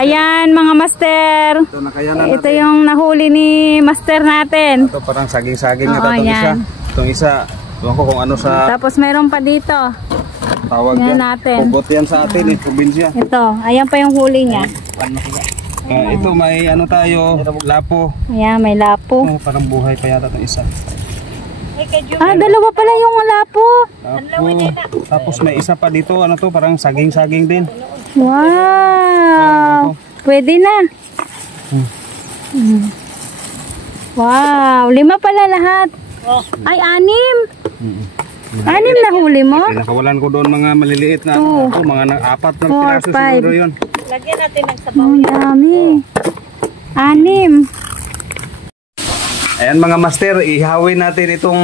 Ayan mga master. Ito yung nahuli ni master natin. Ito parang saging-saging na itong isa. Itong isa, doon ko kung ano sa... Tapos mayroon pa dito. Tawag yan natin. Pugot yan sa atin probinsya. Ito, ayan pa yung huli niya. Ito may ano tayo, lapo. Ayan, may lapo. Parang buhay pa yata itong isa. Dalawa pala yung lapo. Tapos may isa pa dito, ano to, parang saging-saging din. Wow! Pwede na. Wow! 5 pala lahat. Ay, 6. 6 na huli mo? Nakawalan ko doon mga maliliit na ano, mga 4 na piraso siguro yun. Lagyan natin ng sabaw. Ang dami. 6. Ayan mga master, ihawin natin itong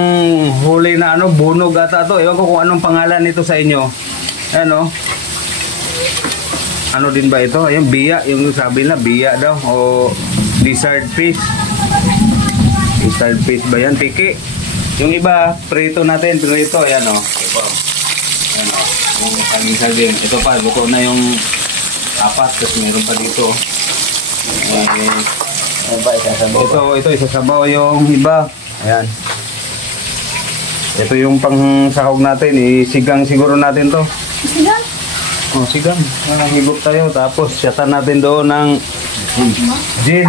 huli na ano, bunog ata to. Ewan ko kung anong pangalan nito sa inyo. Ano? Ano din ba ito? Ayan, biya. Yung sabi na, biya daw. O lizard fish. Lizard fish ba yan? Tiki. Yung iba, prito natin. Prito, ayan o. Ayan o. Yung saging-saging. Ito pa, buko na yung 4. Tapos meron pa dito. Ito isasabaw yung iba. Ayan. Ito yung pang sahog natin. Isigang siguro natin to. Sigang? Sigang. Higop tayo. Tapos siyatan natin doon ng gin.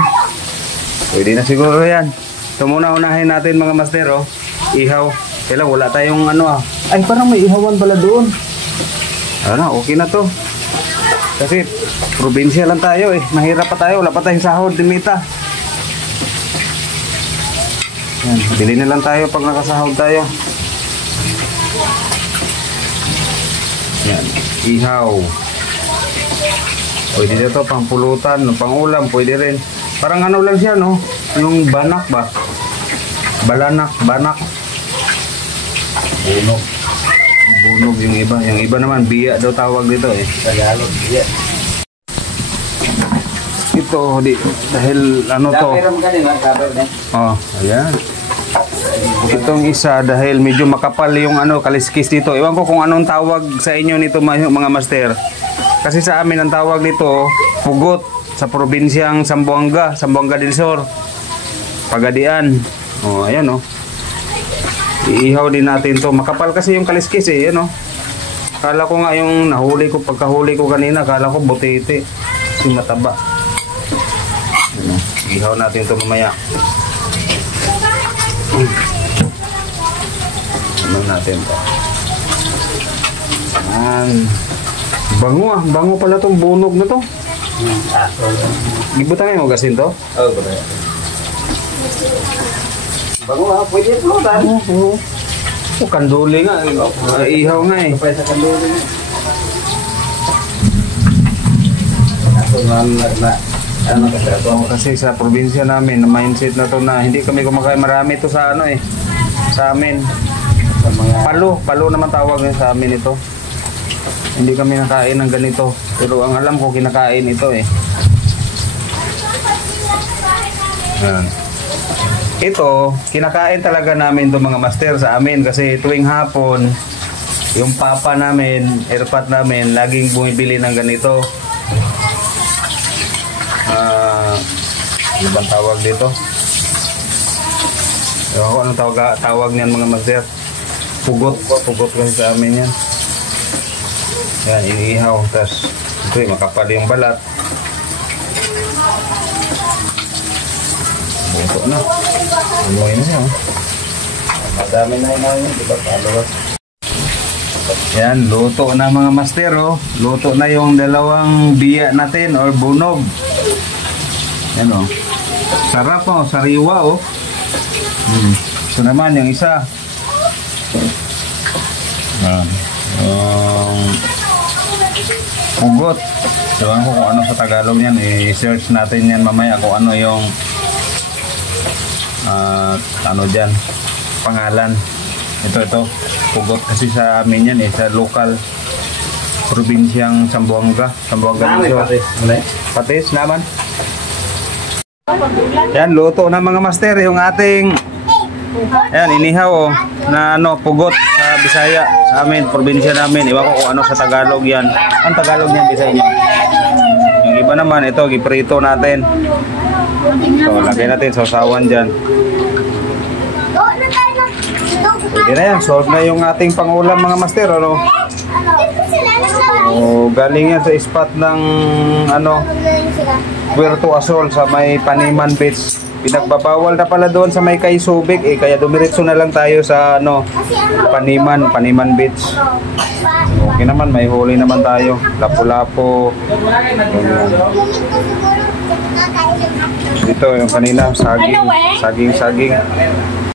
Pwede na siguro yan. So muna unahin natin mga master. Ihaw. Kailan wala tayong ano Ay parang may ihawan pala doon. Ano, okay na to. Kasi probinsya lang tayo Mahirap pa tayo. Wala pa tayong sahod, dimita. Yan. Bili na lang tayo pag nakasahod tayo. Yan. Ihaw. Pwede dito pang pulutan, pang ulam, pwede rin. Parang ano lang siya, no? Yung banak ba? Balanak, banak. Bunog. Bunog yung iba. Yung iba naman, biya daw tawag dito Tagalog, biya. Ito, dahil ano to? Ayan. Itong isa dahil medyo makapal yung kaliskis dito. Ewan ko kung anong tawag sa inyo nito mga master. Kasi sa amin ang tawag dito, pugot sa probinsyang Zamboanga del Sur. Pagadian. Ayan Iihaw din natin to. Makapal kasi yung kaliskis Kala ko nga yung pagkahuli ko kanina, kala ko butete. Kasi mataba. Ihaw natin to mamaya. Ano natin to? Bango pala tong bunog na to. Gibutan mo gasin to? Oo, butan. Bango pwede po ta. Kanduli nga. Ihaw nga sa kanduli. Kasi sa probinsya namin, mindset na to na hindi kami kumakain marami to sa sa amin. Palo naman tawag sa amin ito. Hindi kami nakain ng ganito. Pero ang alam ko kinakain ito Ito, kinakain talaga namin itong mga master sa amin kasi tuwing hapon, yung papa namin, airpat namin, laging bumibili ng ganito. Ano bang tawag dito? Ewan ko anong tawag niyan mga master. Pugot kasi sa amin yan. Yan, iniihaw. Tapos ito makapal yung balat. Buto na. Umuwi na siya. Madami na yun. Diba? Yan, luto na mga master. Luto na yung dalawang biya natin or bunog. Yan sarap sariwa So naman yung isa. Pugot. Ewan ko kung ano sa Tagalog yan. I-search natin yan mamaya kung ano yung dyan pangalan. Ito pugot kasi sa amin yan sa local probinsyang Zamboanga del Sur. Patis naman. Yan, luto na mga master yung ating inihaw na pugot sa Bisaya sa amin, probinsya namin. Iwan ko kung ano sa Tagalog yan. Ang Tagalog niyan Bisaya niya. Yung iba naman, ito, giprito natin. So, lagay natin sa sawan dyan. Pwede na yan, solve na yung ating pangulam mga master, ano? So, galing yan sa spot ng, ano, Puerto Azul sa may Paniman Beach. Pinagbabawal na pala doon sa may Kay Subic, kaya dumiretso na lang tayo sa, ano, Paniman Beach. Okay naman, may huli naman tayo. Lapu-lapo. Dito yung kanina, saging.